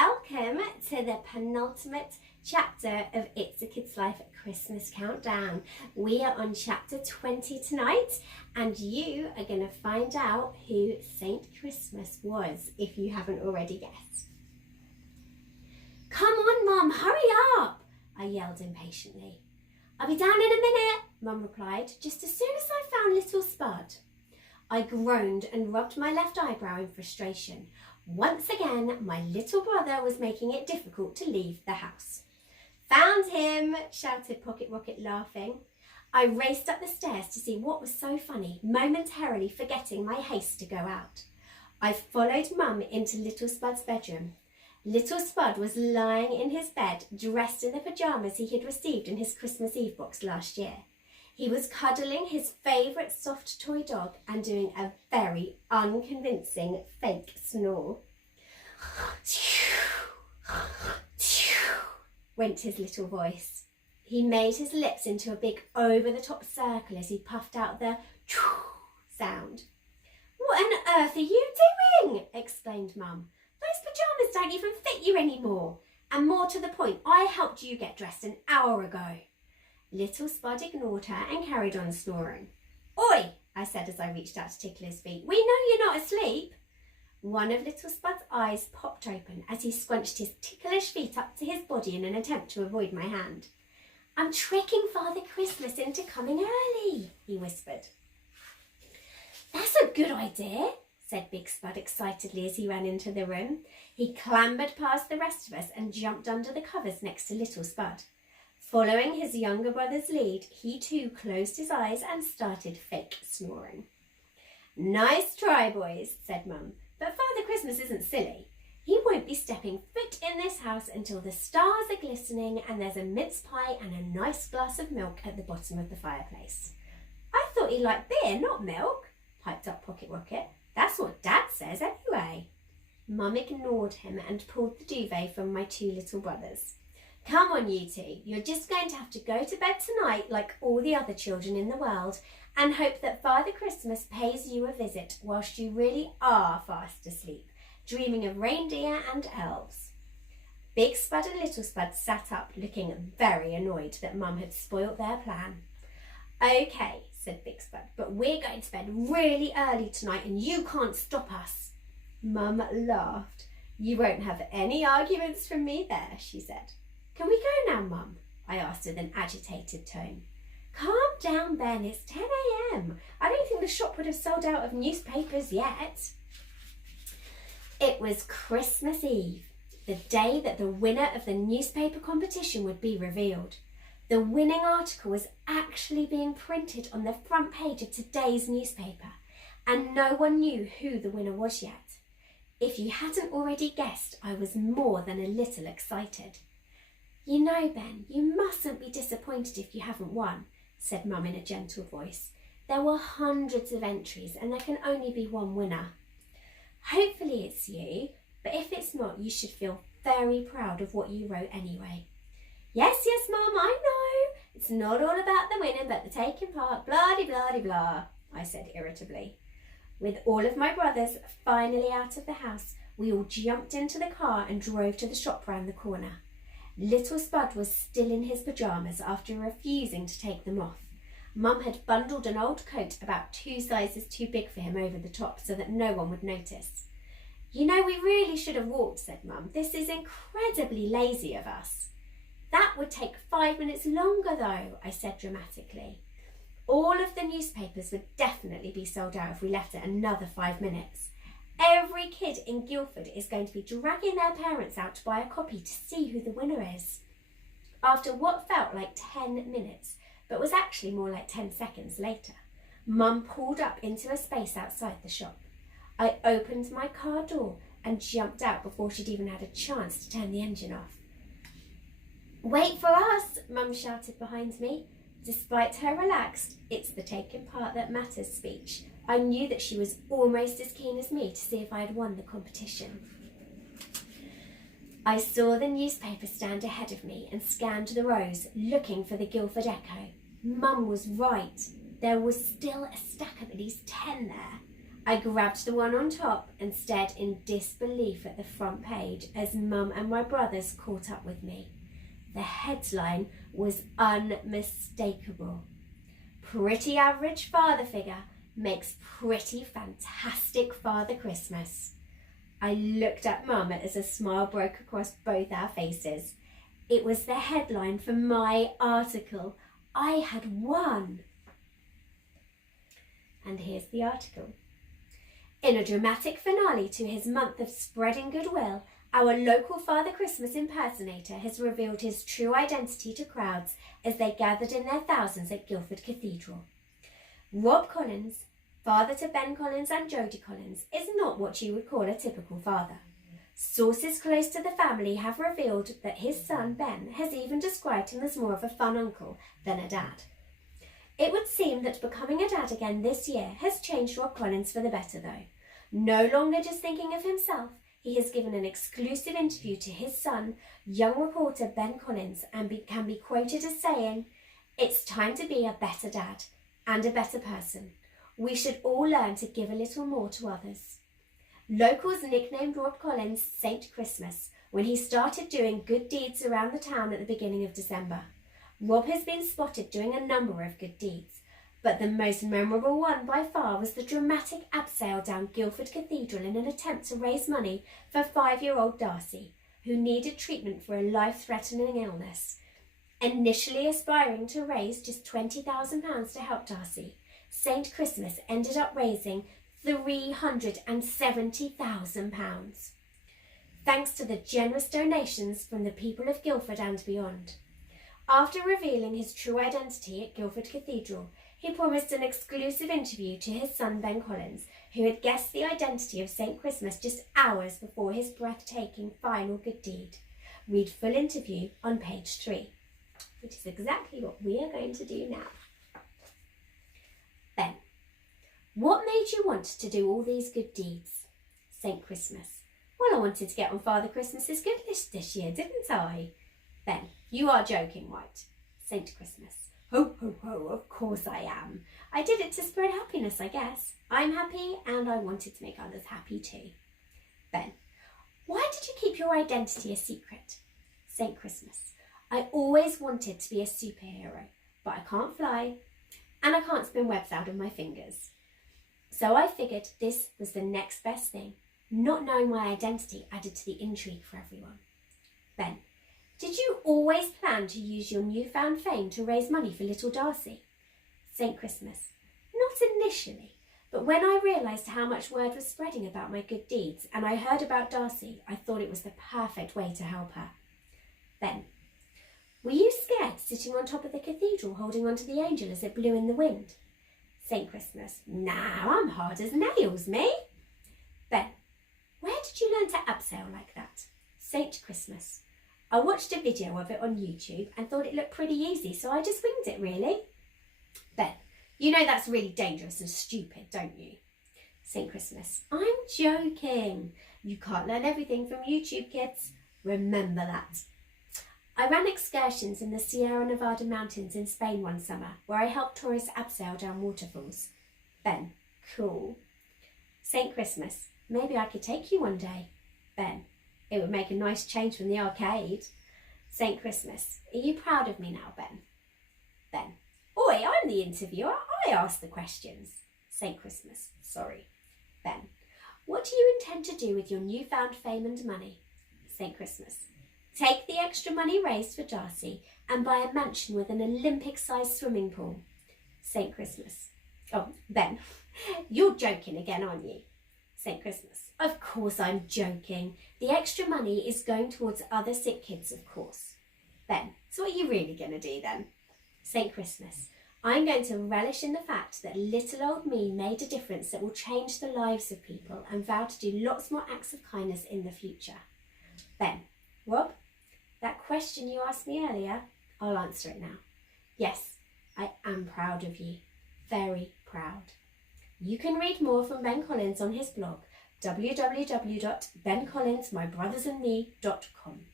Welcome to the penultimate chapter of It's a Kid's Life Christmas Countdown. We are on chapter 20 tonight, and you are going to find out who Saint Christmas was, if you haven't already guessed. Come on, Mum, hurry up, I yelled impatiently. I'll be down in a minute, Mum replied, just as soon as I found little Spud. I groaned and rubbed my left eyebrow in frustration. Once again, my little brother was making it difficult to leave the house. Found him, shouted Pocket Rocket, laughing. I raced up the stairs to see what was so funny, momentarily forgetting my haste to go out. I followed Mum into little Spud's bedroom. Little Spud was lying in his bed, dressed in the pyjamas he had received in his Christmas Eve box last year. He was cuddling his favourite soft toy dog and doing a very unconvincing fake snore. Went his little voice. He made his lips into a big over-the-top circle as he puffed out the sound. What on earth are you doing? Exclaimed Mum. Those pyjamas don't even fit you anymore. And more to the point, I helped you get dressed an hour ago. Little Spud ignored her and carried on snoring. Oi, I said as I reached out to tickle his feet. We know you're not asleep. One of little Spud's eyes popped open as he scrunched his ticklish feet up to his body in an attempt to avoid my hand. I'm tricking Father Christmas into coming early, he whispered. That's a good idea, said Big Spud excitedly as he ran into the room. He clambered past the rest of us and jumped under the covers next to little Spud. Following his younger brother's lead, he too closed his eyes and started fake snoring. Nice try, boys, said Mum, but Father Christmas isn't silly. He won't be stepping foot in this house until the stars are glistening and there's a mince pie and a nice glass of milk at the bottom of the fireplace. I thought he liked beer, not milk, piped up Pocket Rocket. That's what Dad says anyway. Mum ignored him and pulled the duvet from my two little brothers. Come on, you two. You're just going to have to go to bed tonight like all the other children in the world and hope that Father Christmas pays you a visit whilst you really are fast asleep, dreaming of reindeer and elves. Big Spud and Little Spud sat up looking very annoyed that Mum had spoilt their plan. Okay, said Big Spud, but we're going to bed really early tonight and you can't stop us. Mum laughed. You won't have any arguments from me there, she said. Can we go now, Mum? I asked with an agitated tone. Calm down, Ben. It's 10 a.m. I don't think the shop would have sold out of newspapers yet. It was Christmas Eve, the day that the winner of the newspaper competition would be revealed. The winning article was actually being printed on the front page of today's newspaper, and no one knew who the winner was yet. If you hadn't already guessed, I was more than a little excited. You know, Ben, you mustn't be disappointed if you haven't won, said Mum in a gentle voice. There were hundreds of entries and there can only be one winner. Hopefully it's you, but if it's not, you should feel very proud of what you wrote anyway. Yes, Mum, I know. It's not all about the winning, but the taking part, blah-de-blah-de-blah, I said irritably. With all of my brothers finally out of the house, we all jumped into the car and drove to the shop round the corner. Little Spud was still in his pyjamas after refusing to take them off. Mum had bundled an old coat about 2 sizes too big for him over the top so that no one would notice. You know, we really should have walked, said Mum. This is incredibly lazy of us. That would take 5 minutes longer though, I said dramatically. All of the newspapers would definitely be sold out if we left it another 5 minutes. Every kid in Guildford is going to be dragging their parents out to buy a copy to see who the winner is. After what felt like 10 minutes, but was actually more like 10 seconds later, Mum pulled up into a space outside the shop. I opened my car door and jumped out before she'd even had a chance to turn the engine off. Wait for us, Mum shouted behind me. Despite her relaxed, it's the taking part that matters speech, I knew that she was almost as keen as me to see if I had won the competition. I saw the newspaper stand ahead of me and scanned the rows, looking for the Guildford Echo. Mum was right. There was still a stack of at least 10 there. I grabbed the one on top and stared in disbelief at the front page as Mum and my brothers caught up with me. The headline was unmistakable. Pretty average father figure makes pretty fantastic Father Christmas. I looked at Mum as a smile broke across both our faces. It was the headline for my article. I had won. And here's the article. In a dramatic finale to his month of spreading goodwill, our local Father Christmas impersonator has revealed his true identity to crowds as they gathered in their thousands at Guildford Cathedral. Rob Collins, father to Ben Collins and Jodie Collins, is not what you would call a typical father. Sources close to the family have revealed that his son Ben has even described him as more of a fun uncle than a dad. It would seem that becoming a dad again this year has changed Rob Collins for the better though. No longer just thinking of himself, he has given an exclusive interview to his son, young reporter Ben Collins, and can be quoted as saying, "It's time to be a better dad and a better person. We should all learn to give a little more to others." Locals nicknamed Rob Collins Saint Christmas when he started doing good deeds around the town at the beginning of December. Rob has been spotted doing a number of good deeds, but the most memorable one by far was the dramatic abseil down Guildford Cathedral in an attempt to raise money for 5-year-old Darcy, who needed treatment for a life-threatening illness. Initially aspiring to raise just £20,000 to help Darcy, Saint Christmas ended up raising £370,000, thanks to the generous donations from the people of Guildford and beyond. After revealing his true identity at Guildford Cathedral, he promised an exclusive interview to his son Ben Collins, who had guessed the identity of Saint Christmas just hours before his breathtaking final good deed. Read full interview on page 3, which is exactly what we are going to do now. Ben, what made you want to do all these good deeds? Saint Christmas. Well, I wanted to get on Father Christmas's good list this year, didn't I? Ben, you are joking, right? Saint Christmas. Ho, ho, ho, of course I am. I did it to spread happiness, I guess. I'm happy and I wanted to make others happy too. Ben, why did you keep your identity a secret? Saint Christmas. I always wanted to be a superhero, but I can't fly and I can't spin webs out of my fingers. So I figured this was the next best thing. Not knowing my identity added to the intrigue for everyone. Ben, did you always plan to use your newfound fame to raise money for little Darcy? Saint Christmas. Not initially, but when I realised how much word was spreading about my good deeds and I heard about Darcy, I thought it was the perfect way to help her. Ben, were you scared sitting on top of the cathedral holding onto the angel as it blew in the wind? Saint Christmas. Nah, I'm hard as nails, me. Ben, where did you learn to abseil like that? Saint Christmas. I watched a video of it on YouTube and thought it looked pretty easy, so I just winged it, really. Ben, you know that's really dangerous and stupid, don't you? Saint Christmas. I'm joking. You can't learn everything from YouTube, kids. Remember that. I ran excursions in the Sierra Nevada mountains in Spain one summer, where I helped tourists abseil down waterfalls. Ben, cool. Saint Christmas. Maybe I could take you one day. Ben, it would make a nice change from the arcade. Saint Christmas. Are you proud of me now, Ben? Ben. Oi, I'm the interviewer. I asked the questions. Saint Christmas. Sorry. Ben. What do you intend to do with your newfound fame and money? Saint Christmas. Take the extra money raised for Darcy and buy a mansion with an Olympic-sized swimming pool. Saint Christmas. Oh, Ben. You're joking again, aren't you? Saint Christmas. Of course I'm joking. The extra money is going towards other sick kids, of course. Ben, so what are you really going to do then? Saint Christmas. I'm going to relish in the fact that little old me made a difference that will change the lives of people and vow to do lots more acts of kindness in the future. Ben, Rob, that question you asked me earlier, I'll answer it now. Yes, I am proud of you. Very proud. You can read more from Ben Collins on his blog, www.bencollinsmybrothersandme.com.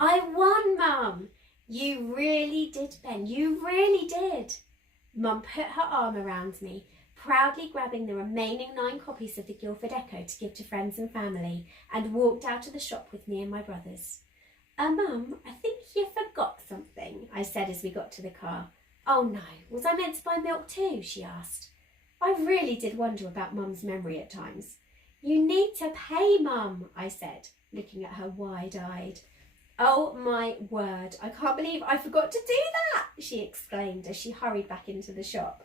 I won, Mum! You really did, Ben. You really did. Mum put her arm around me, proudly grabbing the remaining 9 copies of the Guildford Echo to give to friends and family, and walked out of the shop with me and my brothers. Mum, I think you forgot something, I said as we got to the car. Oh no, was I meant to buy milk too? She asked. I really did wonder about Mum's memory at times. You need to pay, Mum, I said, looking at her wide-eyed. Oh my word, I can't believe I forgot to do that, she exclaimed as she hurried back into the shop.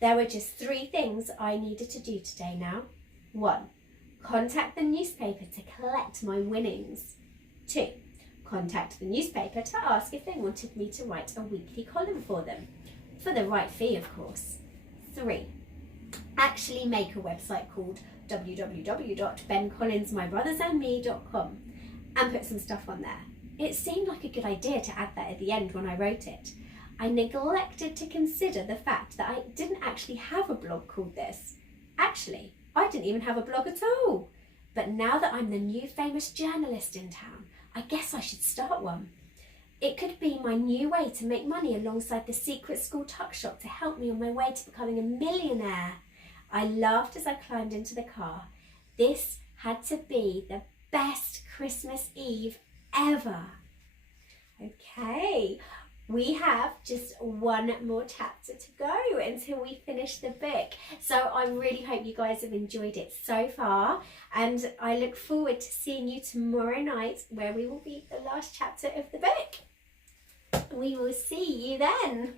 There were just 3 things I needed to do today now. 1. Contact the newspaper to collect my winnings. 2. Contact the newspaper to ask if they wanted me to write a weekly column for them. For the right fee, of course. 3. Actually make a website called www.bencollinsmybrothersandme.com and put some stuff on there. It seemed like a good idea to add that at the end when I wrote it. I neglected to consider the fact that I didn't actually have a blog called this. Actually, I didn't even have a blog at all. But now that I'm the new famous journalist in town, I guess I should start one. It could be my new way to make money alongside the secret school tuck shop to help me on my way to becoming a millionaire. I laughed as I climbed into the car. This had to be the best Christmas Eve ever. Okay, we have just 1 more chapter to go until we finish the book. So I really hope you guys have enjoyed it so far, and I look forward to seeing you tomorrow night where we will read the last chapter of the book. We will see you then.